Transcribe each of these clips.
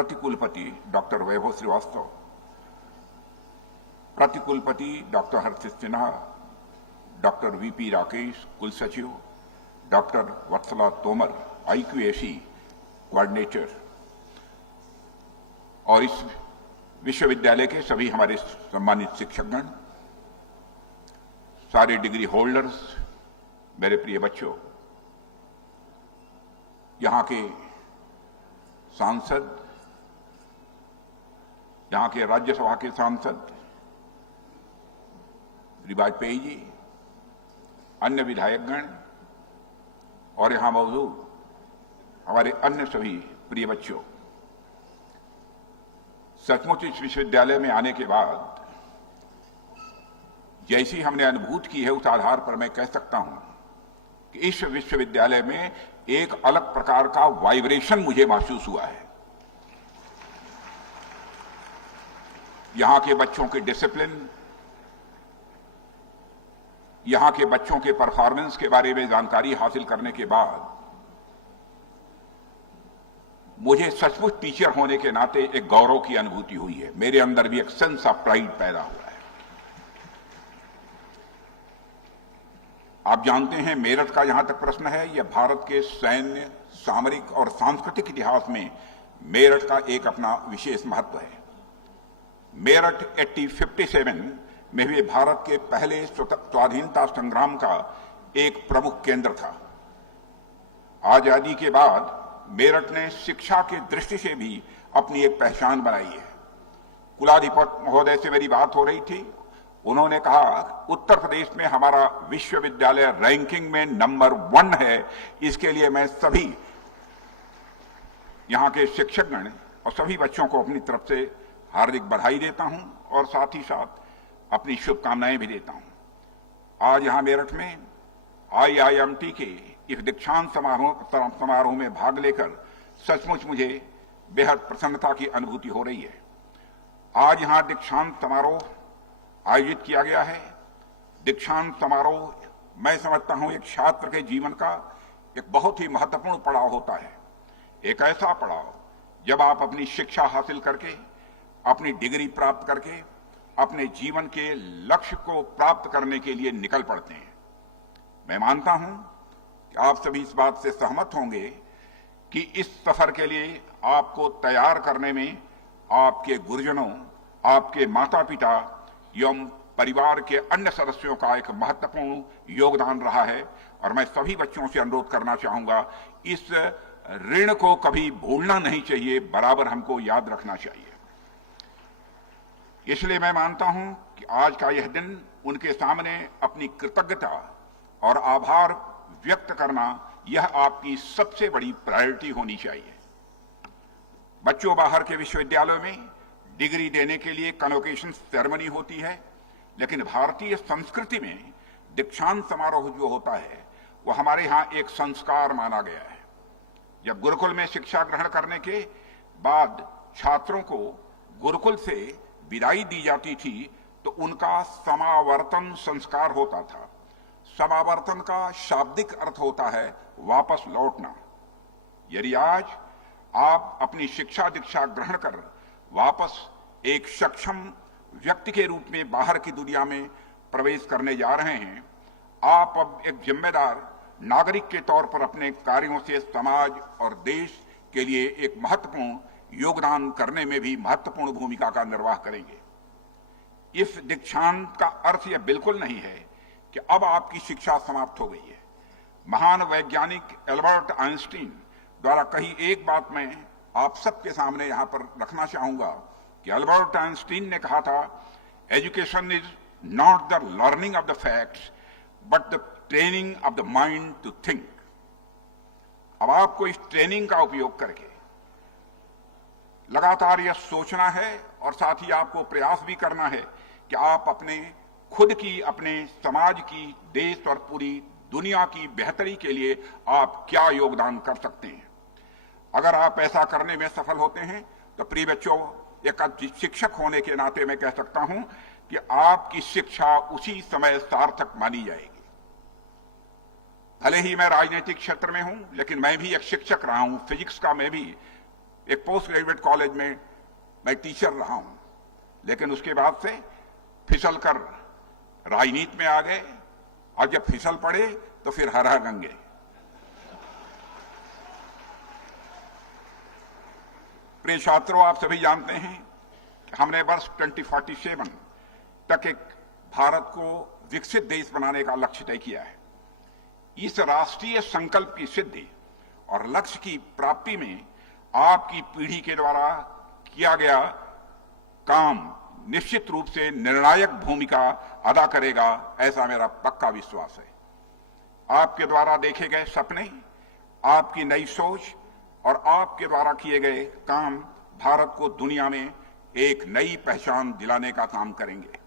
प्रतिकुलपति doctor वैभव Srivastava, प्रतिकुलपति doctor हर्षित Sinha, doctor VP Rakesh कुल सचिव, doctor वत्सला Tomar IQAC coordinator और इस विश्वविद्यालय के सभी हमारे सम्मानित शिक्षकगण, सारे डिग्री होल्डर्स, मेरे प्रिय बच्चों, यहां के सांसद, यहां के राज्यसभा के सांसद श्री वाजपेयी जी, अन्य विधायकगण और यहां मौजूद हमारे अन्य सभी प्रिय बच्चों, सचमुच इस विश्वविद्यालय में आने के बाद जैसी हमने अनुभूति की है उस आधार पर मैं कह सकता हूं कि इस विश्वविद्यालय में एक अलग प्रकार का वाइब्रेशन मुझे महसूस हुआ है। यहां के बच्चों के डिसिप्लिन, यहां के बच्चों के परफॉर्मेंस के बारे में जानकारी हासिल करने के बाद मुझे सचमुच टीचर होने के नाते एक गौरव की अनुभूति हुई है। मेरे अंदर भी एक सेंस ऑफ प्राइड पैदा हुआ है। आप जानते हैं, मेरठ का जहां तक प्रश्न है, यह भारत के सैन्य, सामरिक और सांस्कृतिक इतिहास में मेरठ का एक अपना विशेष महत्व है। मेरठ 1857 में भी भारत के पहले स्वाधीनता संग्राम का एक प्रमुख केंद्र था। आजादी के बाद मेरठ ने शिक्षा की दृष्टि से भी अपनी एक पहचान बनाई है। कुलाधिपति महोदय से मेरी बात हो रही थी, उन्होंने कहा उत्तर प्रदेश में हमारा विश्वविद्यालय रैंकिंग में नंबर 1 है। इसके लिए मैं सभी यहां के शिक्षकगण और सभी बच्चों को अपनी तरफ से हार्दिक बधाई देता हूं और साथ ही साथ अपनी शुभकामनाएं भी देता हूं। आज यहां मेरठ में IIMT के इस दीक्षांत समारोह में भाग लेकर सचमुच मुझे बेहद प्रसन्नता की अनुभूति हो रही है। आज यहां दीक्षांत समारोह आयोजित किया गया है। दीक्षांत समारोह मैं समझता हूं एक छात्र के जीवन का एक बहुत ही महत्वपूर्ण पड़ाव होता है। एक ऐसा पड़ाव जब आप अपनी शिक्षा हासिल करके, अपनी डिग्री प्राप्त करके अपने जीवन के लक्ष्य को प्राप्त करने के लिए निकल पड़ते हैं। मैं मानता हूं कि आप सभी इस बात से सहमत होंगे कि इस सफर के लिए आपको तैयार करने में आपके गुरुजनों, आपके माता पिता एवं परिवार के अन्य सदस्यों का एक महत्वपूर्ण योगदान रहा है और मैं सभी बच्चों से अनुरोध करना चाहूंगा, इस ऋण को कभी भूलना नहीं चाहिए, बराबर हमको याद रखना चाहिए। इसलिए मैं मानता हूं कि आज का यह दिन उनके सामने अपनी कृतज्ञता और आभार व्यक्त करना, यह आपकी सबसे बड़ी प्रायोरिटी होनी चाहिए। बच्चों, बाहर के विश्वविद्यालयों में डिग्री देने के लिए कन्वोकेशन सेरेमनी होती है, लेकिन भारतीय संस्कृति में दीक्षांत समारोह जो होता है वह हमारे यहां एक संस्कार माना गया है। जब गुरुकुल में शिक्षा ग्रहण करने के बाद छात्रों को गुरुकुल से विदाई दी जाती थी तो उनका समावर्तन संस्कार होता था। समावर्तन का शाब्दिक अर्थ होता है वापस लौटना। यदि आज आप अपनी शिक्षा दीक्षा ग्रहण कर वापस एक सक्षम व्यक्ति के रूप में बाहर की दुनिया में प्रवेश करने जा रहे हैं, आप अब एक जिम्मेदार नागरिक के तौर पर अपने कार्यों से समाज और देश के लिए एक महत्वपूर्ण योगदान करने में भी महत्वपूर्ण भूमिका का निर्वाह करेंगे। इस दीक्षांत का अर्थ यह बिल्कुल नहीं है कि अब आपकी शिक्षा समाप्त हो गई है। महान वैज्ञानिक एल्बर्ट आइंस्टीन द्वारा कही एक बात मैं आप सबके सामने यहां पर रखना चाहूंगा कि एल्बर्ट आइंस्टीन ने कहा था, education is not the learning of the facts but the training of the mind to think. अब आपको इस ट्रेनिंग का उपयोग करके लगातार यह सोचना है और साथ ही आपको प्रयास भी करना है कि आप अपने खुद की, अपने समाज की, देश और पूरी दुनिया की बेहतरी के लिए आप क्या योगदान कर सकते हैं। अगर आप ऐसा करने में सफल होते हैं तो प्रिय बच्चों, एक शिक्षक होने के नाते मैं कह सकता हूं कि आपकी शिक्षा उसी समय सार्थक मानी जाएगी। भले ही मैं राजनीतिक क्षेत्र में हूं, लेकिन मैं भी एक शिक्षक रहा हूं। फिजिक्स का मैं भी एक पोस्ट ग्रेजुएट कॉलेज में मैं टीचर रहा हूं, लेकिन उसके बाद से फिसल कर राजनीति में आ गए और जब फिसल पड़े तो फिर हर हर गंगे। प्रिय छात्रों, आप सभी जानते हैं कि हमने वर्ष 2047 तक एक भारत को विकसित देश बनाने का लक्ष्य तय किया है। इस राष्ट्रीय संकल्प की सिद्धि और लक्ष्य की प्राप्ति में आपकी पीढ़ी के द्वारा किया गया काम निश्चित रूप से निर्णायक भूमिका अदा करेगा, ऐसा मेरा पक्का विश्वास है। आपके द्वारा देखे गए सपने, आपकी नई सोच और आपके द्वारा किए गए काम भारत को दुनिया में एक नई पहचान दिलाने का काम करेंगे।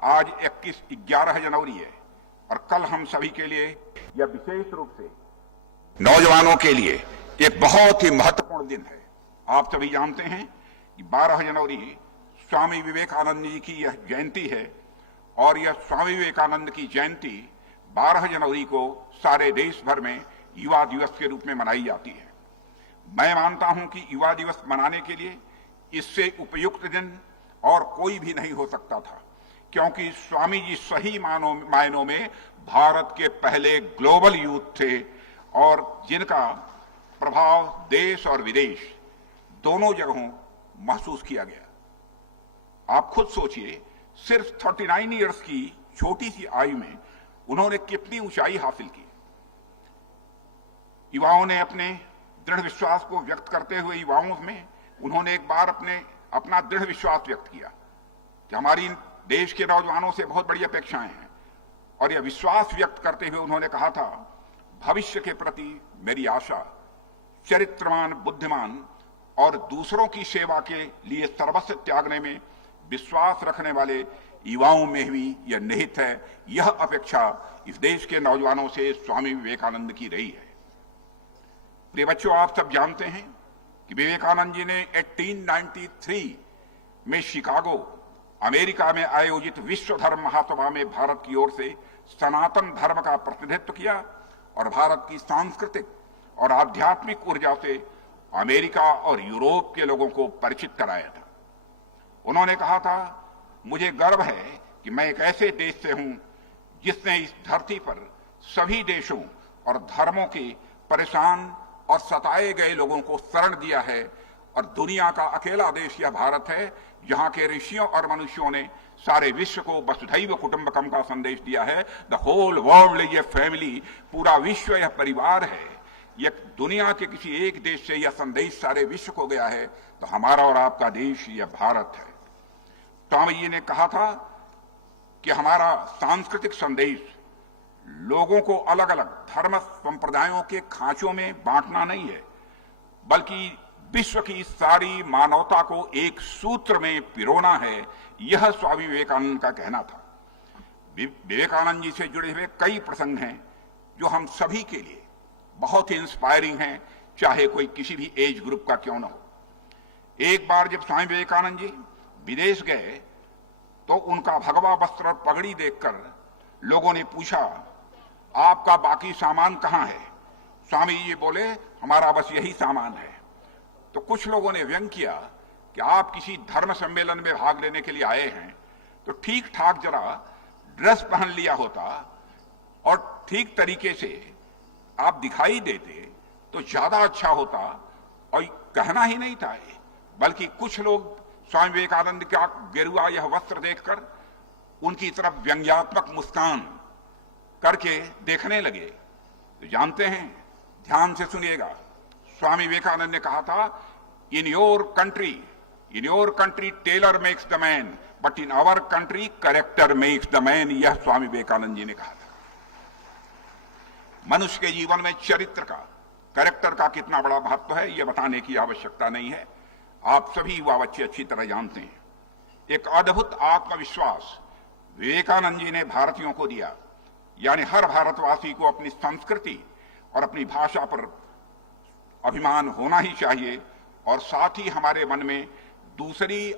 आज 11 जनवरी है और कल हम सभी के लिए यह विशेष रूप से नौजवानों के लिए एक बहुत ही महत्वपूर्ण दिन है। आप सभी जानते हैं कि 12 जनवरी स्वामी विवेकानंद जी की यह जयंती है और यह स्वामी विवेकानंद की जयंती 12 जनवरी को सारे देश भर में युवा दिवस के रूप में मनाई जाती है। मैं मानता हूं कि युवा दिवस मनाने के लिए इससे उपयुक्त दिन और कोई भी नहीं हो सकता था, क्योंकि स्वामी जी सही मायनों में भारत के पहले ग्लोबल यूथ थे और जिनका प्रभाव देश और विदेश दोनों जगहों महसूस किया गया। आप खुद सोचिए, सिर्फ 39 इयर्स की छोटी सी आयु में उन्होंने कितनी ऊंचाई हासिल की। युवाओं ने अपने दृढ़ विश्वास को व्यक्त करते हुए युवाओं में उन्होंने एक बार अपना दृढ़ विश्वास व्यक्त किया कि हमारी देश के नौजवानों से बहुत बड़ी अपेक्षाएं हैं, और यह विश्वास व्यक्त करते हुए उन्होंने कहा था, भविष्य के प्रति मेरी आशा चरित्रवान, बुद्धिमान और दूसरों की सेवा के लिए सर्वस्व त्यागने में विश्वास रखने वाले युवाओं में भी यह निहित है। यह अपेक्षा इस देश के नौजवानों से स्वामी विवेकानंद की रही है। प्रिय बच्चों, आप सब जानते हैं कि विवेकानंद जी ने 1893 में शिकागो, अमेरिका में आयोजित विश्व धर्म महासभा में भारत की ओर से सनातन धर्म का प्रतिनिधित्व किया और भारत की सांस्कृतिक और आध्यात्मिक ऊर्जा से अमेरिका और यूरोप के लोगों को परिचित कराया था। उन्होंने कहा था, मुझे गर्व है कि मैं एक ऐसे देश से हूं जिसने इस धरती पर सभी देशों और धर्मों के परेशान और सताए गए लोगों को शरण दिया है, और दुनिया का अकेला देश यह भारत है जहां के ऋषियों और मनुष्यों ने सारे विश्व को वसुधैव कुटुंबकम का संदेश दिया है। The whole world is a family, पूरा विश्व यह परिवार है। यह दुनिया के किसी एक देश से यह संदेश सारे विश्व को गया है, तो हमारा और आपका देश यह भारत है। स्वामी जी ने कहा था कि हमारा सांस्कृतिक संदेश लोगों को अलग अलग धर्म संप्रदायों के खांचों में बांटना नहीं है, बल्कि विश्व की सारी मानवता को एक सूत्र में पिरोना है। यह स्वामी विवेकानंद का कहना था। विवेकानंद जी से जुड़े हुए कई प्रसंग हैं जो हम सभी के लिए बहुत ही इंस्पायरिंग हैं, चाहे कोई किसी भी एज ग्रुप का क्यों न हो। एक बार जब स्वामी विवेकानंद जी विदेश गए तो उनका भगवा वस्त्र और पगड़ी देखकर लोगों ने पूछा, आपका बाकी सामान कहां है? स्वामी जी बोले, हमारा बस यही सामान है। तो कुछ लोगों ने व्यंग किया कि आप किसी धर्म सम्मेलन में भाग लेने के लिए आए हैं, तो ठीक ठाक जरा ड्रेस पहन लिया होता और ठीक तरीके से आप दिखाई देते तो ज्यादा अच्छा होता। और कहना ही नहीं था, बल्कि कुछ लोग स्वामी विवेकानंद का गेरुआ यह वस्त्र देखकर उनकी तरफ व्यंग्यात्मक मुस्कान करके देखने लगे। तो जानते हैं, ध्यान से सुनिएगा, स्वामी विवेकानंद ने कहा था, in your country tailor makes the man, but in our country character makes the man. यह स्वामी विवेकानंद जी ने कहा था। मनुष्य के जीवन में चरित्र का, करेक्टर का कितना बड़ा महत्व है, यह बताने की आवश्यकता नहीं है। आप सभी युवा बच्चे अच्छी तरह जानते हैं। एक अद्भुत आत्मविश्वास विवेकानंद जी ने भारतीयों को दिया, यानी हर भारतवासी को अपनी संस्कृति और अपनी भाषा पर अभिमान होना ही चाहिए, और साथ ही हमारे मन में दूसरी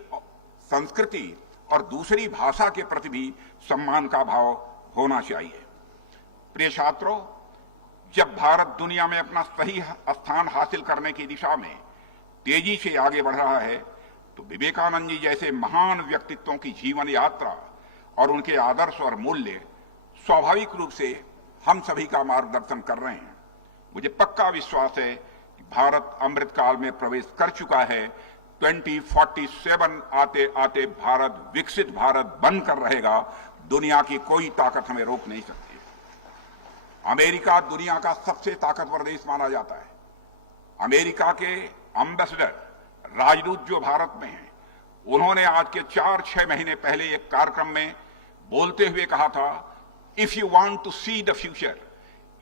संस्कृति और दूसरी भाषा के प्रति भी सम्मान का भाव होना चाहिए। प्रिय छात्रों, जब भारत दुनिया में अपना सही स्थान हासिल करने की दिशा में तेजी से आगे बढ़ रहा है तो विवेकानंद जी जैसे महान व्यक्तित्वों की जीवन यात्रा और उनके आदर्श और मूल्य स्वाभाविक रूप से हम सभी का मार्गदर्शन कर रहे हैं। मुझे पक्का विश्वास है कि भारत अमृत काल में प्रवेश कर चुका है। 2047 आते आते भारत विकसित भारत बनकर रहेगा। दुनिया की कोई ताकत हमें रोक नहीं सकती। अमेरिका दुनिया का सबसे ताकतवर देश माना जाता है। अमेरिका के एम्बेसडर राजदूत जो भारत में हैं, उन्होंने आज के 4-6 महीने पहले एक कार्यक्रम में बोलते हुए कहा था, if you want to see the future,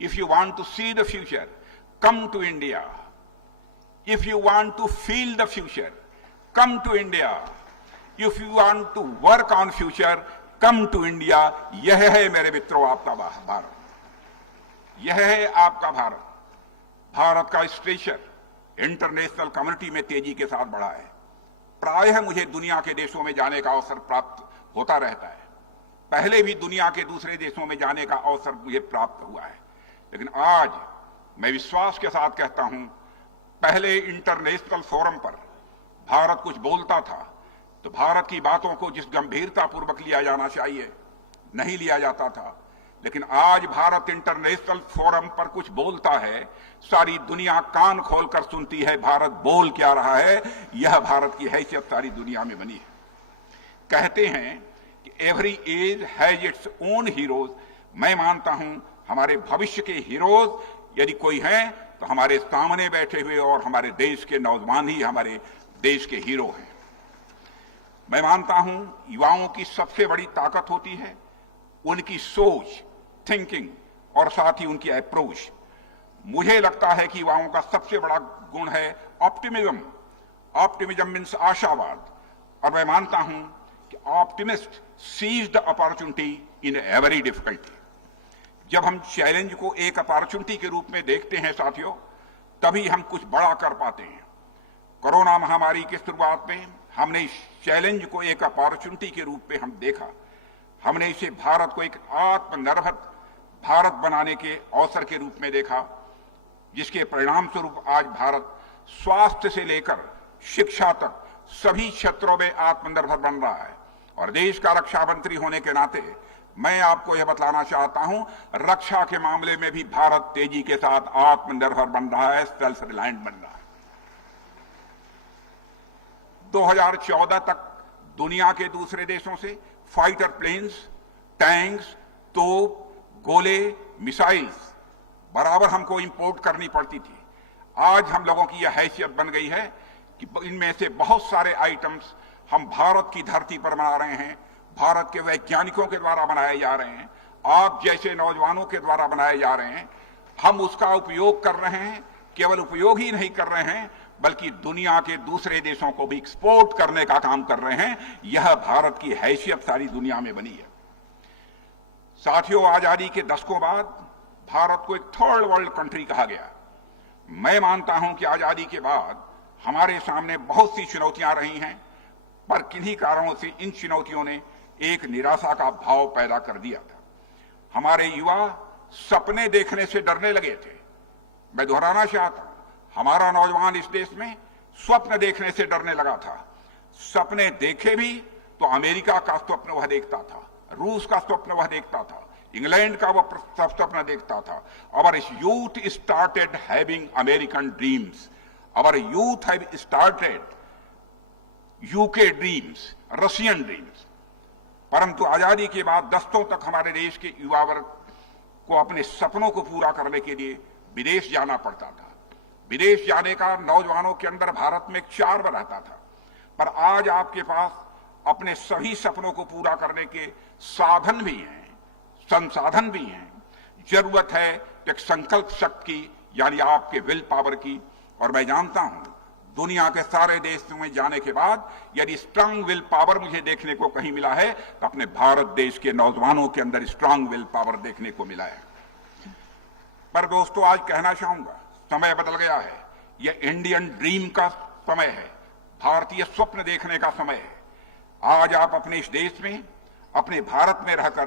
if you want to see the future, come to India. If you want to feel the future, come to India. If you want to work on future, come to India. यह है मेरे मित्रों आपका भारत, यह है आपका भारत। भारत का stretcher international community में तेजी के साथ बढ़ा है। प्रायः मुझे दुनिया के देशों में जाने का अवसर प्राप्त होता रहता है। पहले भी दुनिया के दूसरे देशों में जाने का अवसर मुझे प्राप्त हुआ है, लेकिन आज मैं विश्वास के साथ कहता हूं, पहले इंटरनेशनल फोरम पर भारत कुछ बोलता था तो भारत की बातों को जिस गंभीरता पूर्वक लिया जाना चाहिए नहीं लिया जाता था, लेकिन आज भारत इंटरनेशनल फोरम पर कुछ बोलता है, सारी दुनिया कान खोलकर सुनती है भारत बोल क्या रहा है। यह भारत की हैसियत सारी दुनिया में बनी है। कहते हैं कि every age has its own heroes. मैं मानता हूं हमारे भविष्य के हीरोज यदि कोई हैं तो हमारे सामने बैठे हुए और हमारे देश के नौजवान ही हमारे देश के हीरो हैं। मैं मानता हूं युवाओं की सबसे बड़ी ताकत होती है उनकी सोच, थिंकिंग और साथ ही उनकी अप्रोच। मुझे लगता है कि युवाओं का सबसे बड़ा गुण है ऑप्टिमिज्म। ऑप्टिमिज्म मीन्स आशावाद। और मैं मानता हूं कि optimist sees the opportunity in every difficulty. जब हम चैलेंज को एक अपॉर्चुनिटी के रूप में देखते हैं साथियों, तभी हम कुछ बड़ा कर पाते हैं। कोरोना महामारी की शुरुआत में हमने इस चैलेंज को एक अपॉर्चुनिटी के रूप में हम देखा। हमने इसे भारत को एक आत्मनिर्भर भारत बनाने के अवसर के रूप में देखा, जिसके परिणाम स्वरूप आज भारत स्वास्थ्य से लेकर शिक्षा तक सभी क्षेत्रों में आत्मनिर्भर बन रहा है। और देश का रक्षा मंत्री होने के नाते मैं आपको यह बतलाना चाहता हूं, रक्षा के मामले में भी भारत तेजी के साथ आत्मनिर्भर बन रहा है, सेल्फ रिलायंट बन रहा है। 2014 तक दुनिया के दूसरे देशों से फाइटर प्लेन्स, टैंक्स, तोप, गोले, मिसाइल्स बराबर हमको इंपोर्ट करनी पड़ती थी। आज हम लोगों की यह हैसियत बन गई है कि इनमें से बहुत सारे आइटम्स हम भारत की धरती पर बना रहे हैं, भारत के वैज्ञानिकों के द्वारा बनाए जा रहे हैं, आप जैसे नौजवानों के द्वारा बनाए जा रहे हैं। हम उसका उपयोग कर रहे हैं, केवल उपयोग ही नहीं कर रहे हैं बल्कि दुनिया के दूसरे देशों को भी एक्सपोर्ट करने का काम कर रहे हैं। यह भारत की हैसियत सारी दुनिया में बनी है। साथियों, आजादी के दशकों बाद भारत को एक थर्ड वर्ल्ड कंट्री कहा गया। मैं मानता हूं कि आजादी के बाद हमारे सामने बहुत सी चुनौतियां रही हैं, पर किन्हीं कारणों से इन चुनौतियों ने एक निराशा का भाव पैदा कर दिया था। हमारे युवा सपने देखने से डरने लगे थे। मैं दोहराना चाहता हूं, हमारा नौजवान इस देश में स्वप्न देखने से डरने लगा था। सपने देखे भी तो अमेरिका का स्वप्न वह देखता था, रूस का स्वप्न वह देखता था, इंग्लैंड का वह स्वप्न देखता था। Our youth started having American dreams. Our youth have started UK dreams, Russian dreams. परंतु आजादी के बाद दशकों तक हमारे देश के युवा वर्ग को अपने सपनों को पूरा करने के लिए विदेश जाना पड़ता था। विदेश जाने का नौजवानों के अंदर भारत में एक चार्म रहता था, पर आज आपके पास अपने सभी सपनों को पूरा करने के साधन भी हैं, संसाधन भी हैं। जरूरत है एक संकल्प शक्ति की, यानी आपके विल पावर की। और मैं जानता हूं दुनिया के सारे देशों में जाने के बाद यदि स्ट्रांग विल पावर मुझे देखने को कहीं मिला है तो अपने भारत देश के नौजवानों के अंदर स्ट्रांग विल पावर देखने को मिला है। पर दोस्तों, आज कहना चाहूंगा समय बदल गया है। यह इंडियन ड्रीम का समय है, भारतीय स्वप्न देखने का समय है। आज आप अपने इस देश में, अपने भारत में रहकर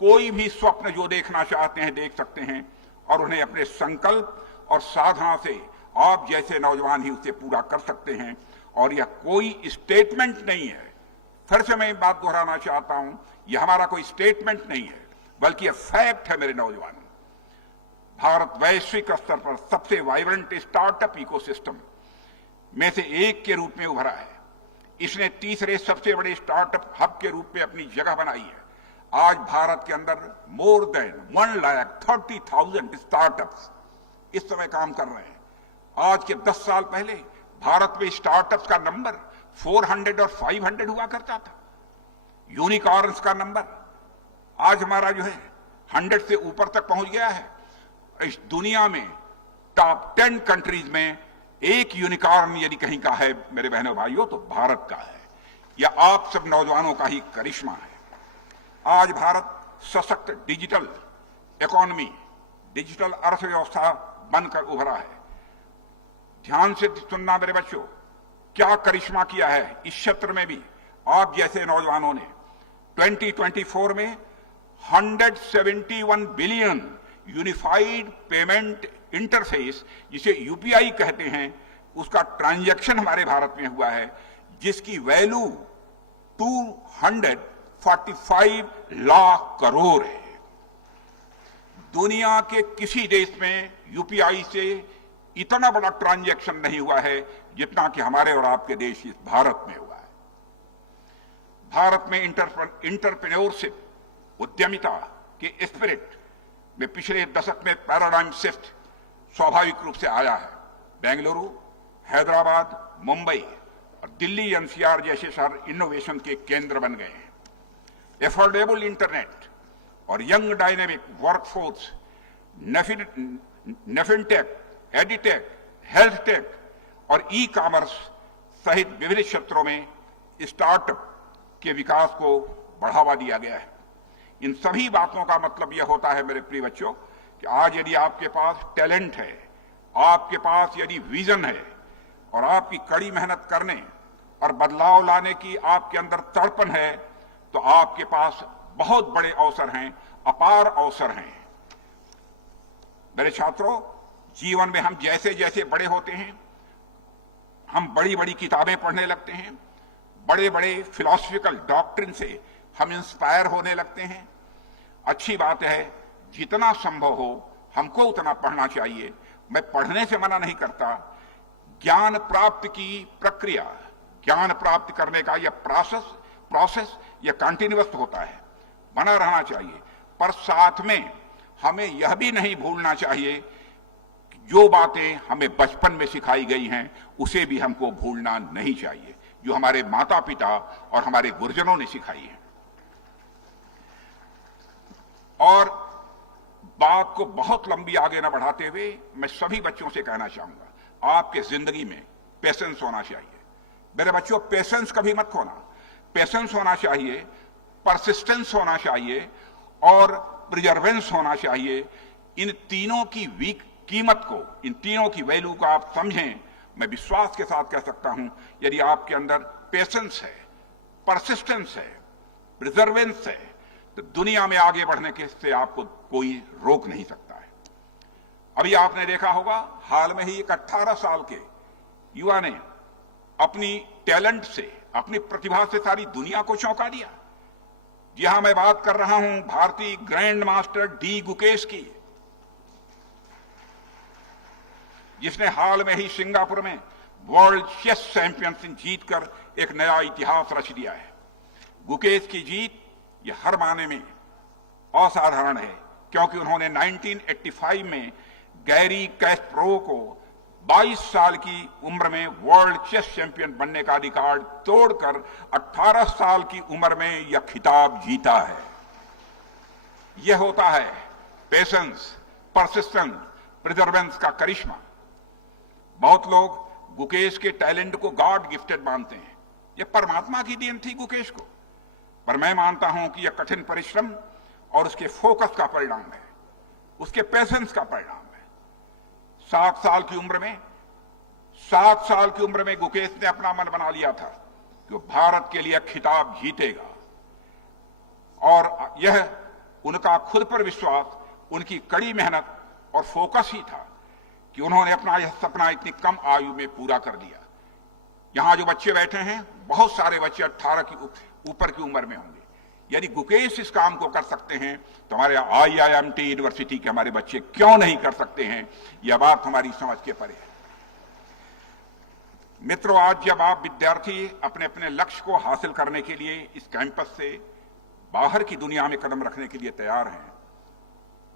कोई भी स्वप्न जो देखना चाहते हैं देख सकते हैं और उन्हें अपने संकल्प और साधना से आप जैसे नौजवान ही उसे पूरा कर सकते हैं। और यह कोई स्टेटमेंट नहीं है, फिर से मैं बात दोहराना चाहता हूं, यह हमारा कोई स्टेटमेंट नहीं है, बल्कि यह फैक्ट है। मेरे नौजवानों, भारत वैश्विक स्तर पर सबसे वाइब्रेंट स्टार्टअप इकोसिस्टम में से एक के रूप में उभरा है। इसने तीसरे सबसे बड़े स्टार्टअप हब के रूप में अपनी जगह बनाई है। आज भारत के अंदर मोर देन 1,30,000 स्टार्टअप्स इस समय काम कर रहे हैं। आज के 10 साल पहले भारत में स्टार्टअप्स का नंबर 400 और 500 हुआ करता था। यूनिकॉर्न्स का नंबर आज हमारा जो है 100 से ऊपर तक पहुंच गया है। इस दुनिया में टॉप 10 कंट्रीज में एक यूनिकॉर्न यदि कहीं का है मेरे बहनों भाइयों तो भारत का है। यह आप सब नौजवानों का ही करिश्मा है। आज भारत सशक्त डिजिटल इकोनॉमी, डिजिटल अर्थव्यवस्था बनकर उभरा है। ध्यान से सुनना मेरे बच्चों, क्या करिश्मा किया है इस क्षेत्र में भी आप जैसे नौजवानों ने। 2024 में 171 बिलियन यूनिफाइड पेमेंट इंटरफेस, जिसे यूपीआई कहते हैं, उसका ट्रांजैक्शन हमारे भारत में हुआ है, जिसकी वैल्यू 245 लाख करोड़ है। दुनिया के किसी देश में यूपीआई से इतना बड़ा ट्रांजैक्शन नहीं हुआ है जितना कि हमारे और आपके देश इस भारत में हुआ है। भारत में इंटरप्रेन्योरशिप, उद्यमिता के स्पिरिट में पिछले दशक में पैराडाइम शिफ्ट स्वाभाविक रूप से आया है। बेंगलुरु, हैदराबाद, मुंबई और दिल्ली एनसीआर जैसे शहर इनोवेशन के केंद्र बन गए हैं। एफोर्डेबल इंटरनेट और यंग डायनेमिक वर्कफोर्स, नेफिनटेक, एडिटेक, हेल्थ टेक और ई कॉमर्स सहित विभिन्न क्षेत्रों में स्टार्टअप के विकास को बढ़ावा दिया गया है। इन सभी बातों का मतलब यह होता है मेरे प्रिय बच्चों कि आज यदि आपके पास टैलेंट है, आपके पास यदि विजन है और आपकी कड़ी मेहनत करने और बदलाव लाने की आपके अंदर तड़पन है, तो आपके पास बहुत बड़े अवसर हैं, अपार अवसर हैं। मेरे छात्रों, जीवन में हम जैसे जैसे बड़े होते हैं, हम बड़ी बड़ी किताबें पढ़ने लगते हैं, बड़े बड़े फिलॉसफिकल डॉक्ट्रिन से हम इंस्पायर होने लगते हैं। अच्छी बात है, जितना संभव हो हमको उतना पढ़ना चाहिए। मैं पढ़ने से मना नहीं करता। ज्ञान प्राप्त की प्रक्रिया, ज्ञान प्राप्त करने का यह प्रोसेस यह कंटिन्यूअस होता है, बना रहना चाहिए। पर साथ में हमें यह भी नहीं भूलना चाहिए कि जो बातें हमें बचपन में सिखाई गई हैं उसे भी हमको भूलना नहीं चाहिए, जो हमारे माता पिता और हमारे गुरुजनों ने सिखाई है। और बात को बहुत लंबी आगे न बढ़ाते हुए मैं सभी बच्चों से कहना चाहूंगा, आपके जिंदगी में पेशेंस होना चाहिए। मेरे बच्चों, पेशेंस कभी मत खोना। पेशेंस होना चाहिए, परसिस्टेंस होना चाहिए और प्रिजर्वेंस होना चाहिए। इन तीनों की कीमत को, इन तीनों की वैल्यू को आप समझें। मैं विश्वास के साथ कह सकता हूं, यदि आपके अंदर पेशेंस है, परसिस्टेंस है, प्रिजर्वेंस है, तो दुनिया में आगे बढ़ने के से आपको कोई रोक नहीं सकता है। अभी आपने देखा होगा, हाल में ही एक 18 साल के युवा ने अपनी टैलेंट से, अपनी प्रतिभा से सारी दुनिया को चौंका दिया। यहां मैं बात कर रहा हूं भारतीय ग्रैंड मास्टर डी गुकेश की, जिसने हाल में ही सिंगापुर में वर्ल्ड चेस चैंपियनशिप जीतकर एक नया इतिहास रच दिया है। गुकेश की जीत यह हर मायने में असाधारण है, क्योंकि उन्होंने 1985 में गैरी कैस्परोव को 22 साल की उम्र में वर्ल्ड चेस चैंपियन बनने का रिकॉर्ड तोड़कर 18 साल की उम्र में यह खिताब जीता है। यह होता है पेशेंस, परसिस्टेंस, प्रिजर्वेंस का करिश्मा। बहुत लोग गुकेश के टैलेंट को गॉड गिफ्टेड मानते हैं। यह परमात्मा की देन थी गुकेश को, पर मैं मानता हूं कि यह कठिन परिश्रम और उसके फोकस का परिणाम है, उसके पेशेंस का परिणाम है। 7 साल की उम्र में गुकेश ने अपना मन बना लिया था कि वो भारत के लिए खिताब जीतेगा, और यह उनका खुद पर विश्वास, उनकी कड़ी मेहनत और फोकस ही था कि उन्होंने अपना यह सपना इतनी कम आयु में पूरा कर दिया। यहां जो बच्चे बैठे हैं, बहुत सारे बच्चे 18 की ऊपर की उम्र में होंगे। यदि गुकेश इस काम को कर सकते हैं तो हमारे IIMT यूनिवर्सिटी के हमारे बच्चे क्यों नहीं कर सकते हैं? यह बात हमारी समझ के परे है। मित्रों, आज जब आप विद्यार्थी अपने अपने लक्ष्य को हासिल करने के लिए इस कैंपस से बाहर की दुनिया में कदम रखने के लिए तैयार हैं,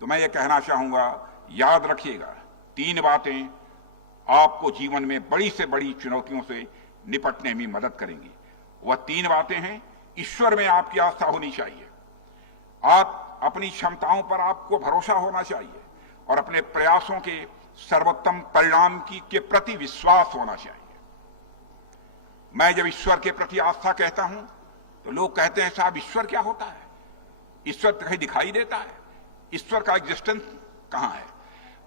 तो मैं ये कहना चाहूंगा, याद रखिएगा 3 बातें आपको जीवन में बड़ी से बड़ी चुनौतियों से निपटने में मदद करेंगी। वह 3 बातें हैं। ईश्वर में आपकी आस्था होनी चाहिए, आप अपनी क्षमताओं पर आपको भरोसा होना चाहिए और अपने प्रयासों के सर्वोत्तम परिणाम के प्रति विश्वास होना चाहिए। मैं जब ईश्वर के प्रति आस्था कहता हूं तो लोग कहते हैं, साहब ईश्वर क्या होता है? ईश्वर कहीं दिखाई देता है? ईश्वर का एग्जिस्टेंस कहां है?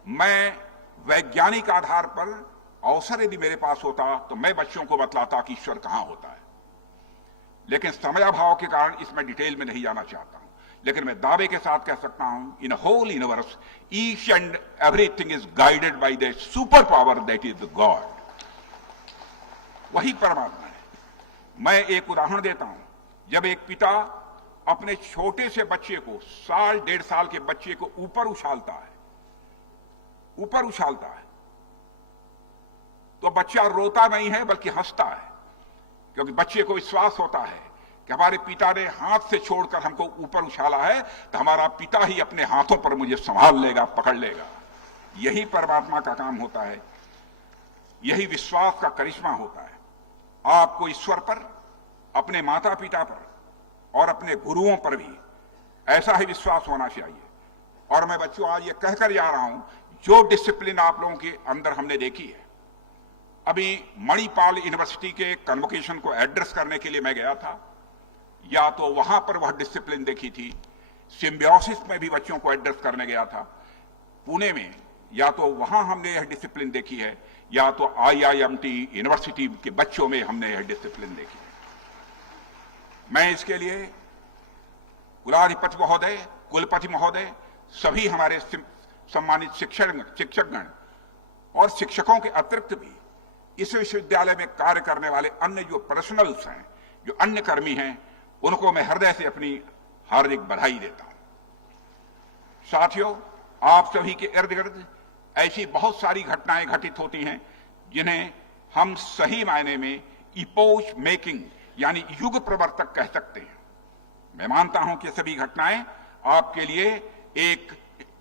मैं वैज्ञानिक आधार पर अवसर यदि मेरे पास होता तो मैं बच्चों को बतलाता कि ईश्वर कहां होता है, लेकिन समयाभाव के कारण इसमें डिटेल में नहीं जाना चाहता हूं। लेकिन मैं दावे के साथ कह सकता हूं, in whole universe each and everything is guided by the super power that is God. वही परमात्मा है। मैं एक उदाहरण देता हूं। जब एक पिता अपने छोटे से बच्चे को, 1.5 साल के बच्चे को ऊपर उछालता है, तो बच्चा रोता नहीं है बल्कि हंसता है, क्योंकि बच्चे को विश्वास होता है कि हमारे पिता ने हाथ से छोड़कर हमको ऊपर उछाला है तो हमारा पिता ही अपने हाथों पर मुझे संभाल लेगा, पकड़ लेगा। यही परमात्मा का काम होता है, यही विश्वास का करिश्मा होता है। आपको ईश्वर पर, अपने माता पिता पर और अपने गुरुओं पर भी ऐसा ही विश्वास होना चाहिए। और मैं बच्चों आज ये कहकर जा रहा हूं, जो डिसिप्लिन आप लोगों के अंदर हमने देखी है, अभी मणिपाल यूनिवर्सिटी के कन्वोकेशन को एड्रेस करने के लिए मैं गया था, या तो वहां पर वह डिसिप्लिन देखी थी, सिम्बियोसिस में भी बच्चों को एड्रेस करने गया था पुणे में, या तो वहां हमने यह डिसिप्लिन देखी है, या तो IIMT यूनिवर्सिटी के बच्चों में हमने यह डिसिप्लिन देखी है। मैं इसके लिए कुलाधिपति महोदय, कुलपति महोदय, सभी हमारे सम्मानित शिक्षकगण और शिक्षकों के अतिरिक्त भी इस विश्वविद्यालय में कार्य करने वाले अन्य जो प्रोफेशनल्स हैं, जो अन्य कर्मी हैं, उनको मैं हृदय से अपनी हार्दिक बधाई देता हूं। साथियों, आप सभी के इर्द गिर्द ऐसी बहुत सारी घटनाएं घटित होती हैं जिन्हें हम सही मायने में इपोच मेकिंग यानी युग प्रवर्तक कह सकते हैं। मैं मानता हूं कि सभी घटनाएं आपके लिए एक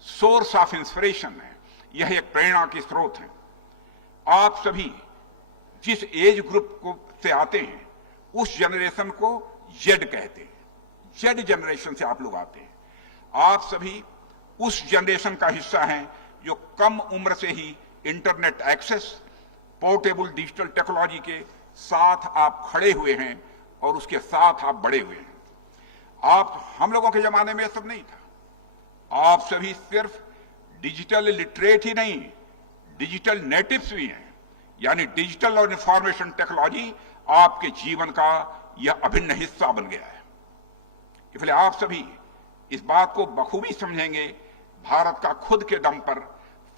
सोर्स ऑफ इंस्पिरेशन है, यह एक प्रेरणा के स्रोत है। आप सभी जिस एज ग्रुप को से आते हैं उस जनरेशन को जेड कहते हैं, जेड जनरेशन से आप लोग आते हैं। आप सभी उस जनरेशन का हिस्सा हैं जो कम उम्र से ही internet access, portable digital technology के साथ आप खड़े हुए हैं और उसके साथ आप बड़े हुए हैं। हम लोगों के जमाने में यह सब नहीं था। आप सभी सिर्फ डिजिटल लिटरेट ही नहीं, डिजिटल नेटिव्स भी हैं, यानी डिजिटल और इंफॉर्मेशन टेक्नोलॉजी आपके जीवन का यह अभिन्न हिस्सा बन गया है। इसलिए आप सभी इस बात को बखूबी समझेंगे, भारत का खुद के दम पर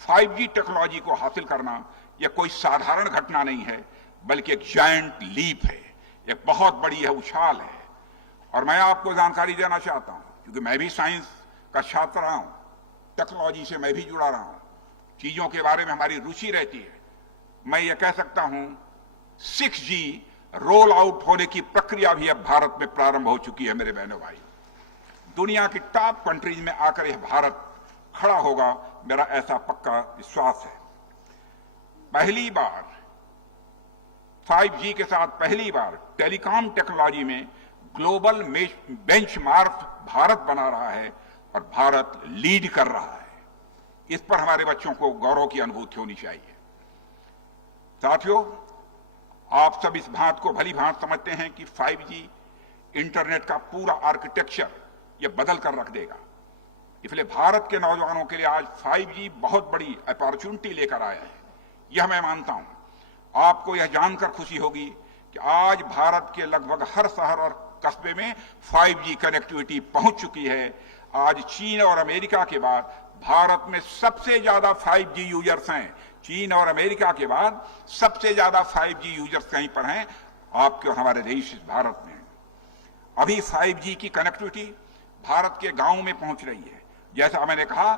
5G टेक्नोलॉजी को हासिल करना यह कोई साधारण घटना नहीं है, बल्कि एक जायंट लीप है, एक बहुत बड़ी यह उछाल है। और मैं आपको जानकारी देना चाहता हूं, क्योंकि मैं भी साइंस का छात्र रहा हूं, टेक्नोलॉजी से मैं भी जुड़ा रहा हूं, चीजों के बारे में हमारी रुचि रहती है। मैं ये कह सकता हूं 6G रोल आउट होने की प्रक्रिया भी अब भारत में प्रारंभ हो चुकी है। मेरे बहनों भाई, दुनिया की टॉप कंट्रीज में आकर यह भारत खड़ा होगा, मेरा ऐसा पक्का विश्वास है। पहली बार 5G के साथ पहली बार टेलीकॉम टेक्नोलॉजी में ग्लोबल बेंचमार्क भारत बना रहा है और भारत लीड कर रहा है। इस पर हमारे बच्चों को गौरव की अनुभूति होनी चाहिए। साथियों, आप सब इस बात को भली भांति समझते हैं कि 5G इंटरनेट का पूरा आर्किटेक्चर यह बदल कर रख देगा। इसलिए भारत के नौजवानों के लिए आज 5G बहुत बड़ी अपॉर्चुनिटी लेकर आया है, यह मैं मानता हूं। आपको यह जानकर खुशी होगी कि आज भारत के लगभग हर शहर और कस्बे में 5G कनेक्टिविटी पहुंच चुकी है। आज चीन और अमेरिका के बाद भारत में सबसे ज्यादा 5G यूजर्स हैं। चीन और अमेरिका के बाद सबसे ज्यादा 5G यूजर्स कहीं पर हैं, आपके और हमारे देश भारत में। अभी 5G की कनेक्टिविटी भारत के गांव में पहुंच रही है। जैसा मैंने कहा,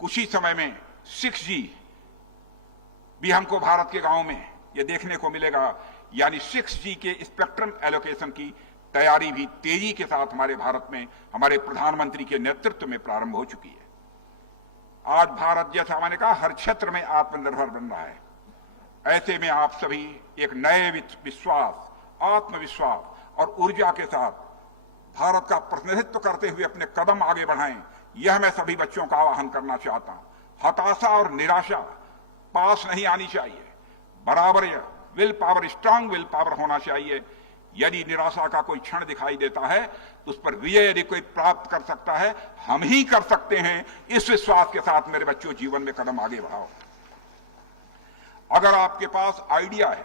कुछ ही समय में 6G भी हमको भारत के गांव में ये देखने को मिलेगा। यानी 6G के स्पेक्ट्रम एलोकेशन की तैयारी भी तेजी के साथ हमारे भारत में हमारे प्रधानमंत्री के नेतृत्व में प्रारंभ हो चुकी है। आज भारत, जैसा मैंने कहा, हर क्षेत्र में आत्मनिर्भर बन रहा है। ऐसे में आप सभी एक नए विश्वास, आत्मविश्वास और ऊर्जा के साथ भारत का प्रतिनिधित्व करते हुए अपने कदम आगे बढ़ाएं, यह मैं सभी बच्चों का आह्वान करना चाहता हूं। हताशा और निराशा पास नहीं आनी चाहिए, बराबर will power, strong will power होना चाहिए। यदि निराशा का कोई क्षण दिखाई देता है तो उस पर विजय यदि कोई प्राप्त कर सकता है, हम ही कर सकते हैं। इस विश्वास के साथ मेरे बच्चों, जीवन में कदम आगे बढ़ाओ। अगर आपके पास आइडिया है,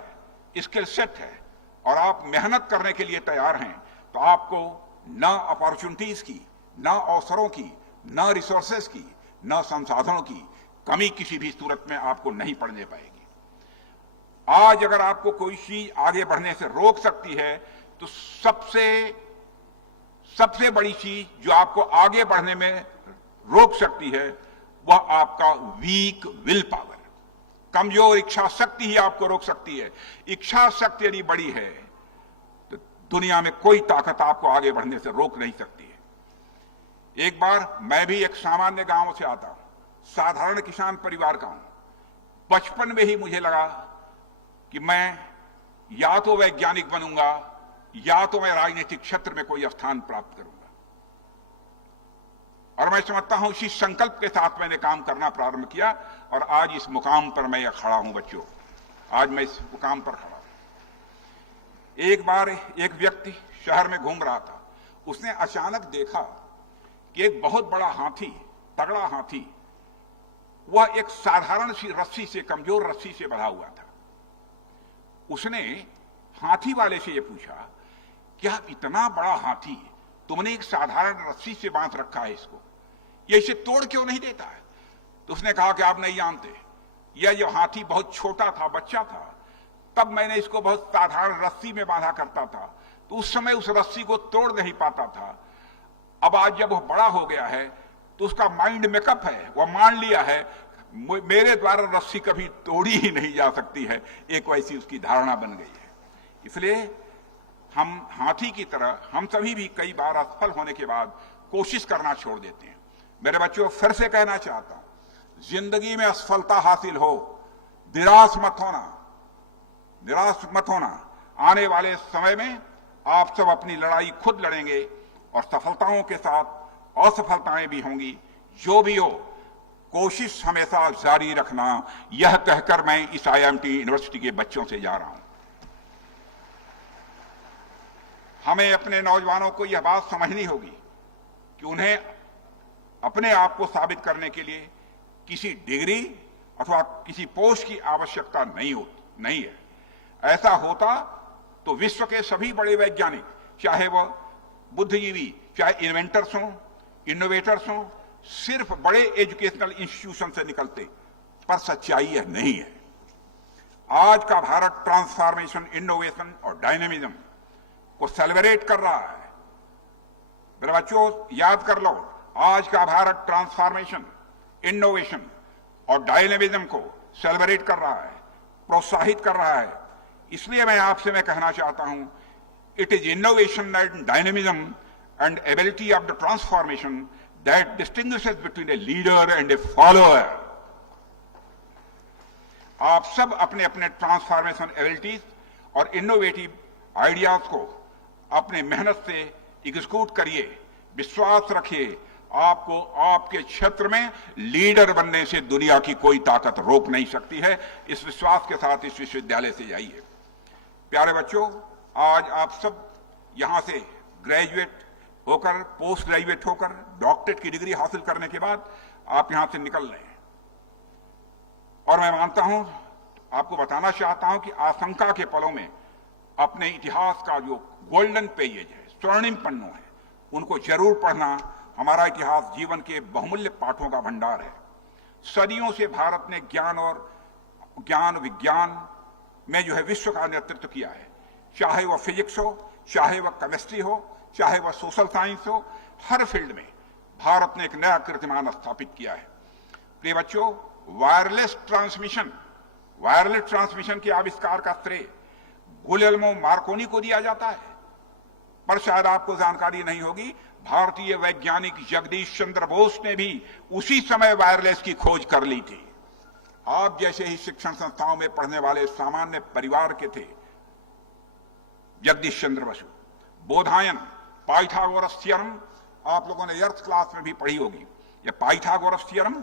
स्किल सेट है और आप मेहनत करने के लिए तैयार हैं, तो आपको न अपॉर्चुनिटीज की, न अवसरों की, न रिसोर्सेस की, न संसाधनों की कमी किसी भी सूरत में आपको नहीं पड़ने पाएगी। आज अगर आपको कोई चीज आगे बढ़ने से रोक सकती है, तो सबसे बड़ी चीज जो आपको आगे बढ़ने में रोक सकती है, वह आपका वीक विल पावर, कमजोर इच्छा शक्ति ही आपको रोक सकती है। इच्छा शक्ति यदि बड़ी है तो दुनिया में कोई ताकत आपको आगे बढ़ने से रोक नहीं सकती है। एक बार मैं भी एक सामान्य गांव से आता हूं, साधारण किसान परिवार का हूं। बचपन में ही मुझे लगा कि मैं या तो वैज्ञानिक बनूंगा या तो मैं राजनीतिक क्षेत्र में कोई स्थान प्राप्त करूंगा। और मैं समझता हूं इसी संकल्प के साथ मैंने काम करना प्रारंभ किया और आज इस मुकाम पर मैं खड़ा हूं। बच्चों, आज मैं इस मुकाम पर खड़ा हूं। एक बार एक व्यक्ति शहर में घूम रहा था। उसने अचानक देखा कि एक बहुत बड़ा हाथी, तगड़ा हाथी, वह एक साधारण सी रस्सी से, कमजोर रस्सी से बंधा हुआ था। उसने हाथी वाले से यह पूछा, क्या इतना बड़ा हाथी तुमने एक साधारण रस्सी से बांध रखा है, इसको ये इसे तोड़ क्यों नहीं देता है? तो उसने कहा कि आप नहीं जानते, यह जो हाथी बहुत छोटा था, बच्चा था, तब मैंने इसको बहुत साधारण रस्सी में बांधा करता था, तो उस समय उस रस्सी को तोड़ नहीं पाता था। अब आज जब वह बड़ा हो गया है तो उसका माइंड मेकअप है, वह मान लिया है मेरे द्वारा रस्सी कभी तोड़ी ही नहीं जा सकती है। एक वैसी उसकी धारणा बन गई है। इसलिए हम हाथी की तरह, हम सभी भी कई बार असफल होने के बाद कोशिश करना छोड़ देते हैं। मेरे बच्चों, फिर से कहना चाहता हूं, जिंदगी में असफलता हासिल हो, निराश मत होना। आने वाले समय में आप सब अपनी लड़ाई खुद लड़ेंगे और सफलताओं के साथ असफलताएं भी होंगी। जो भी हो, कोशिश हमेशा जारी रखना। यह कहकर मैं इस IIMT यूनिवर्सिटी के बच्चों से जा रहा हूं। हमें अपने नौजवानों को यह बात समझनी होगी कि उन्हें अपने आप को साबित करने के लिए किसी डिग्री अथवा किसी पोस्ट की आवश्यकता नहीं है। ऐसा होता तो विश्व के सभी बड़े वैज्ञानिक, चाहे वह बुद्धिजीवी, चाहे इन्वेंटर्स हों, इनोवेटर्स हों, सिर्फ बड़े एजुकेशनल इंस्टीट्यूशन से निकलते। पर सच्चाई यह नहीं है। आज का भारत ट्रांसफॉर्मेशन, इनोवेशन और डायनेमिज्म को सेलिब्रेट कर रहा है। मेरे बच्चों, याद कर लो, आज का भारत ट्रांसफॉर्मेशन, इनोवेशन और डायनेमिज्म को सेलिब्रेट कर रहा है, प्रोत्साहित कर रहा है। इसलिए मैं आपसे कहना चाहता हूं, it is innovation and dynamism and ability of the transformation that distinguishes between a leader and a follower. आप सब अपने अपने ट्रांसफॉर्मेशन एबिलिटीज और इनोवेटिव आइडियाज को अपने मेहनत से एग्जीक्यूट करिए। विश्वास रखिए, आपको आपके क्षेत्र में लीडर बनने से दुनिया की कोई ताकत रोक नहीं सकती है। इस विश्वास के साथ इस विश्वविद्यालय से जाइए। प्यारे बच्चों, आज आप सब यहां से ग्रेजुएट होकर, पोस्ट ग्रेजुएट होकर, डॉक्टरेट की डिग्री हासिल करने के बाद आप यहां से निकल रहे हैं। और मैं मानता हूं, आपको बताना चाहता हूं कि आशंका के पलों में अपने इतिहास का जो गोल्डन पेजेज है, स्वर्णिम पन्नों है, उनको जरूर पढ़ना। हमारा इतिहास जीवन के बहुमूल्य पाठों का भंडार है। सदियों से भारत ने ज्ञान और ज्ञान विज्ञान में जो है विश्व का नेतृत्व किया है, चाहे वह फिजिक्स हो, चाहे वह केमिस्ट्री हो, चाहे वह सोशल साइंस हो, हर फील्ड में भारत ने एक नया कीर्तिमान स्थापित किया है। प्रिय बच्चों, वायरलेस ट्रांसमिशन के आविष्कार का श्रेय गुलियल्मो मार्कोनी को दिया जाता है, पर शायद आपको जानकारी नहीं होगी, भारतीय वैज्ञानिक जगदीश चंद्र बोस ने भी उसी समय वायरलेस की खोज कर ली थी। आप जैसे ही शिक्षण संस्थाओं में पढ़ने वाले सामान्य परिवार के थे जगदीश चंद्र बसु। बोधायन, पाइथागोरस थ्योरम आप लोगों ने अर्थ क्लास में भी पढ़ी होगी। ये पाइथागोरस थ्योरम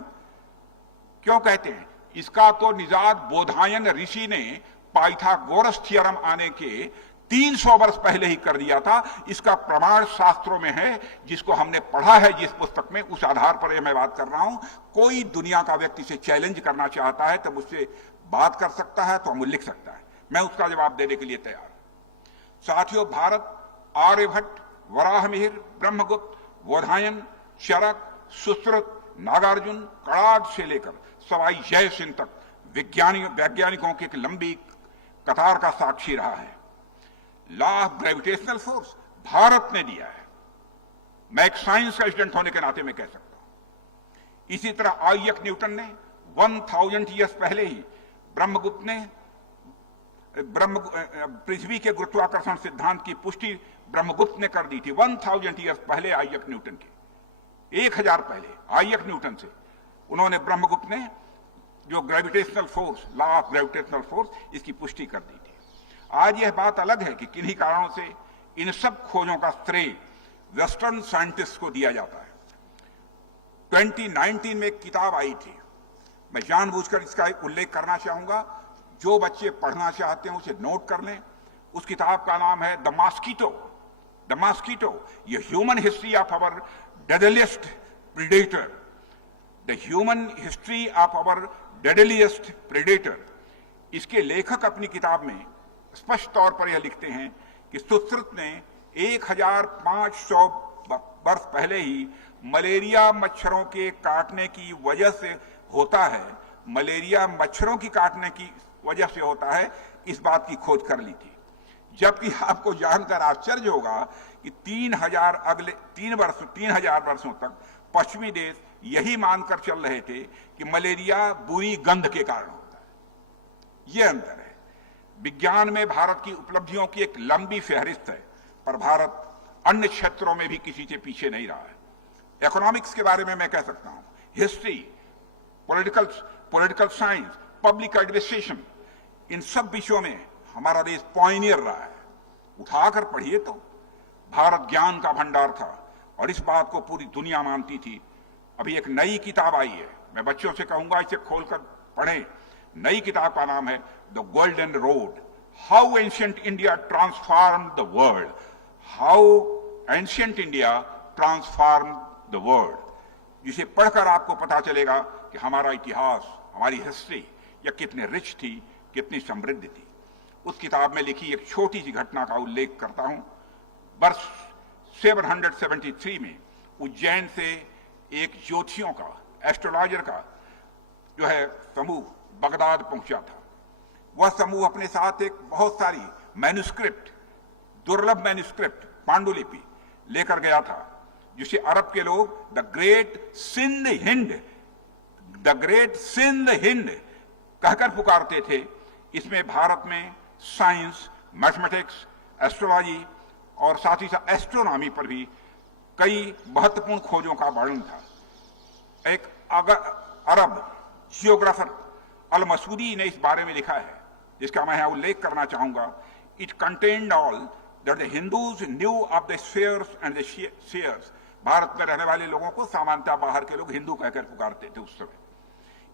क्यों कहते हैं? इसका तो निजात बोधायन ऋषि ने पाइथागोरस थ्योरम आने के 300 वर्ष पहले ही कर दिया था। इसका प्रमाण शास्त्रों में है, जिसको हमने पढ़ा है जिस पुस्तक में, उस आधार पर यह मैं बात कर रहा हूं। कोई दुनिया का व्यक्ति से चैलेंज करना चाहता है तो मुझसे बात कर सकता है, तो मुझे लिख सकता है, मैं उसका जवाब देने के लिए तैयार हूं। साथियों, भारत आर्यभट्ट, वराहमिहिर, ब्रह्मगुप्त, बोधायन, चरक, सुश्रुत, नागार्जुन, कड़ाग से लेकर सवाई जय सिंह तक वैज्ञानिकों की एक लंबी कतार का साक्षी रहा है। Law of gravitational force Bharat ने दिया है, मैं एक साइंस का स्टूडेंट होने के नाते में कह सकता हूं। इसी तरह आइजैक न्यूटन ने 1000 ईयर्स पहले ही ब्रह्मगुप्त ने पृथ्वी के गुरुत्वाकर्षण सिद्धांत की पुष्टि ब्रह्मगुप्त ने कर दी थी 1000 ईयर्स पहले आइजैक न्यूटन के। 1000 पहले आइजैक न्यूटन से उन्होंने, ब्रह्मगुप्त ने जो gravitational force, law of gravitational force, इसकी पुष्टि कर दी थी। आज यह बात अलग है कि किन्हीं कारणों से इन सब खोजों का श्रेय वेस्टर्न साइंटिस्ट को दिया जाता है। 2019 में एक किताब आई थी, मैं जानबूझकर इसका उल्लेख करना चाहूंगा, जो बच्चे पढ़ना चाहते हैं उसे नोट कर लें। उस किताब का नाम है द मॉस्किटो, ये human history of our deadliest predator, the human history of our deadliest predator. इसके लेखक अपनी किताब में स्पष्ट तौर पर यह लिखते हैं कि सुश्रुत ने 1500 वर्ष पहले ही मलेरिया मच्छरों के काटने की वजह से होता है, मलेरिया मच्छरों की काटने की वजह से होता है, इस बात की खोज कर ली थी। जबकि आपको जानकर आश्चर्य होगा कि 3000 वर्षों तक पश्चिमी देश यही मानकर चल रहे थे कि मलेरिया बुरी गंध के कारण होता है। यह अंतर है। विज्ञान में भारत की उपलब्धियों की एक लंबी फहरिस्त है, पर भारत अन्य क्षेत्रों में भी किसी से पीछे नहीं रहा है। इकोनॉमिक्स के बारे में मैं कह सकता हूं, history, political science, public administration, इन सब विषयों में हमारा देश पॉइनियर रहा है। उठाकर पढ़िए तो भारत ज्ञान का भंडार था और इस बात को पूरी दुनिया मानती थी। अभी एक नई किताब आई है, मैं बच्चों से कहूंगा इसे खोलकर पढ़ें। नई किताब का नाम है the golden road, how ancient India transform the world, how ancient India transform the world, जिसे पढ़कर आपको पता चलेगा कि हमारा इतिहास, हमारी हिस्ट्री या कितने रिच थी, कितनी समृद्ध थी। उस किताब में लिखी एक छोटी सी घटना का उल्लेख करता हूं। वर्ष 773 में उज्जैन से एक ज्योतिषियों का, एस्ट्रोलॉजर का जो है समूह बगदाद पहुंचा था। वह समूह अपने साथ एक बहुत सारी मैन्युस्क्रिप्ट, दुर्लभ मैन्युस्क्रिप्ट, पांडुलिपि लेकर गया था, जिसे अरब के लोग द ग्रेट सिंध हिंद कहकर पुकारते थे। इसमें भारत में साइंस, मैथमेटिक्स, एस्ट्रोलॉजी और साथ ही साथ एस्ट्रोनॉमी पर भी कई महत्वपूर्ण खोजों का वर्णन था। एक अरब जियोग्राफर अल मसूदी ने इस बारे में लिखा है, जिसका मैं यहां उल्लेख करना चाहूंगा। It contained all that the Hindus new of the spheres and the shares. Bharat में रहने वाले लोगों को सामान्यतः बाहर के लोग हिंदू कहकर पुकारते थे उस समय।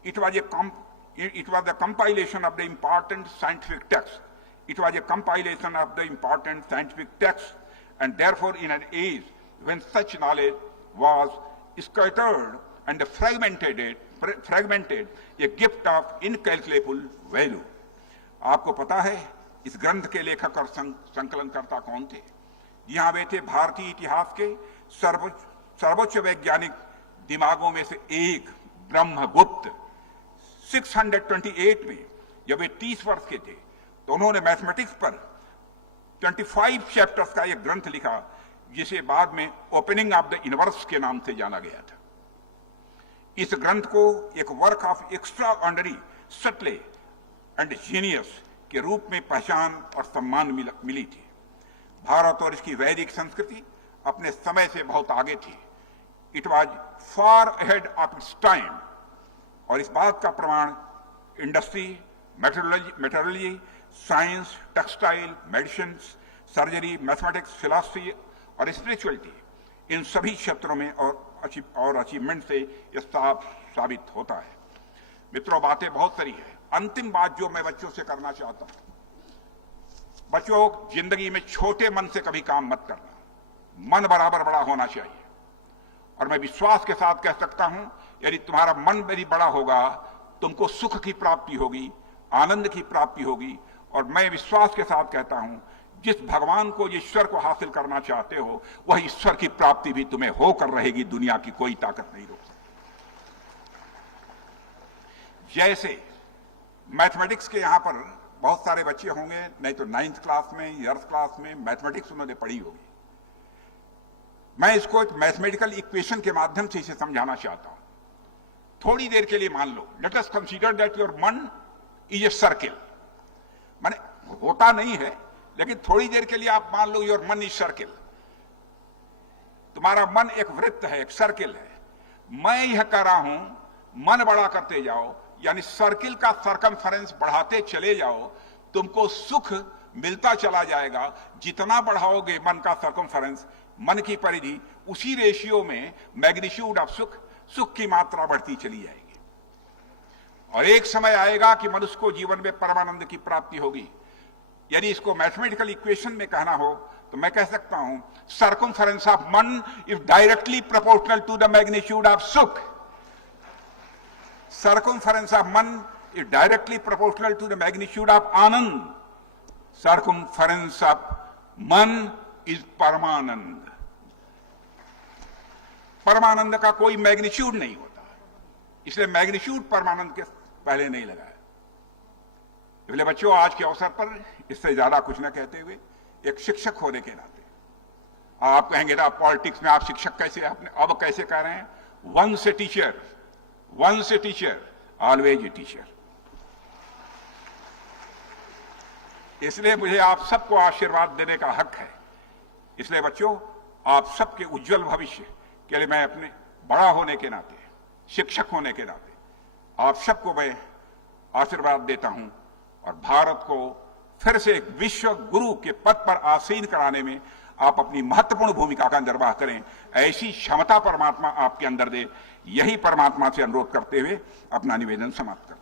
It was the compilation of the important scientific texts. It was a compilation of the important scientific texts, and therefore in an age when such knowledge was scattered and fragmented, a gift of incalculable value. आपको पता है इस ग्रंथ के लेखक और संकलनकर्ता कौन थे? यहां वे थे भारतीय इतिहास के सर्वोच्च वैज्ञानिक दिमागों में से एक, ब्रह्मगुप्त। 628 में जब वे 30 वर्ष के थे तो उन्होंने मैथमेटिक्स पर 25 चैप्टर्स का एक ग्रंथ लिखा, जिसे बाद में ओपनिंग ऑफ द यूनिवर्स के नाम से जाना गया था। इस ग्रंथ को एक वर्क ऑफ एक्स्ट्रा ऑर्डिनरी सटले एंड जीनियस के रूप में पहचान और सम्मान मिली थी। भारत और इसकी वैदिक संस्कृति अपने समय से बहुत आगे थी। It was far ahead of its time, और इस बात का प्रमाण industry, metrology, science, textile, medicine, surgery, mathematics, philosophy और स्पिरिचुअलिटी, इन सभी क्षेत्रों में और अचीवमेंट से यह साबित होता है। मित्रों, बातें बहुत सारी है। अंतिम बात जो मैं बच्चों से करना चाहता हूं, बच्चों, जिंदगी में छोटे मन से कभी काम मत करना। मन बराबर बड़ा होना चाहिए, और मैं विश्वास के साथ कह सकता हूं, यदि तुम्हारा मन यदि बड़ा होगा, तुमको सुख की प्राप्ति होगी, आनंद की प्राप्ति होगी। और मैं विश्वास के साथ कहता हूं, जिस भगवान को, ईश्वर को हासिल करना चाहते हो, वह ईश्वर की प्राप्ति भी तुम्हें होकर रहेगी। दुनिया की कोई ताकत नहीं रोक सकती। जैसे मैथमेटिक्स के यहां पर बहुत सारे बच्चे होंगे, नहीं तो 9th क्लास में, 8th क्लास में मैथमेटिक्स उन्होंने पढ़ी होगी। मैं इसको एक मैथमेटिकल इक्वेशन के माध्यम से इसे समझाना चाहता हूं। थोड़ी देर के लिए मान लो, let us consider that your मन इज ए सर्किल। माने होता नहीं है, लेकिन थोड़ी देर के लिए आप मान लो योर मन इज सर्किल। तुम्हारा मन एक वृत्त है, एक सर्किल है। मैं यह कह रहा हूं, मन बड़ा करते जाओ, यानी सर्किल का सरकमफेरेंस बढ़ाते चले जाओ, तुमको सुख मिलता चला जाएगा। जितना बढ़ाओगे मन का सरकमफेरेंस, मन की परिधि, उसी रेशियो में मैग्नीट्यूड ऑफ सुख की मात्रा बढ़ती चली जाएगी। और एक समय आएगा कि मनुष्य को जीवन में परमानंद की प्राप्ति होगी। यदि इसको मैथमेटिकल इक्वेशन में कहना हो तो मैं कह सकता हूं, सर्कमफेरेंस ऑफ मन is directly proportional to the magnitude of सुख। Circumference of man is directly proportional to the magnitude of Anand. Circumference of man is Paramanand. परमानंद का कोई मैग्नीट्यूड नहीं होता, इसलिए मैग्नीट्यूड परमानंद के पहले नहीं लगा है। इसलिए बच्चों, आज के अवसर पर इससे ज्यादा कुछ न कहते हुए, एक शिक्षक होने के नाते, आप कहेंगे ना पॉलिटिक्स में आप शिक्षक कैसे, अब कैसे कह रहे हैं, once a teacher always a teacher. इसलिए मुझे आप सबको आशीर्वाद देने का हक है। इसलिए बच्चों, आप सबके उज्जवल भविष्य के लिए मैं अपने बड़ा होने के नाते, शिक्षक होने के नाते, आप सबको मैं आशीर्वाद देता हूं, और भारत को फिर से एक विश्व गुरु के पद पर आसीन कराने में आप अपनी महत्वपूर्ण भूमिका का निर्वाह करें। ऐसी क्षमता परमात्मा आपके अंदर दे, यही परमात्मा से अनुरोध करते हुए अपना निवेदन समाप्त करें।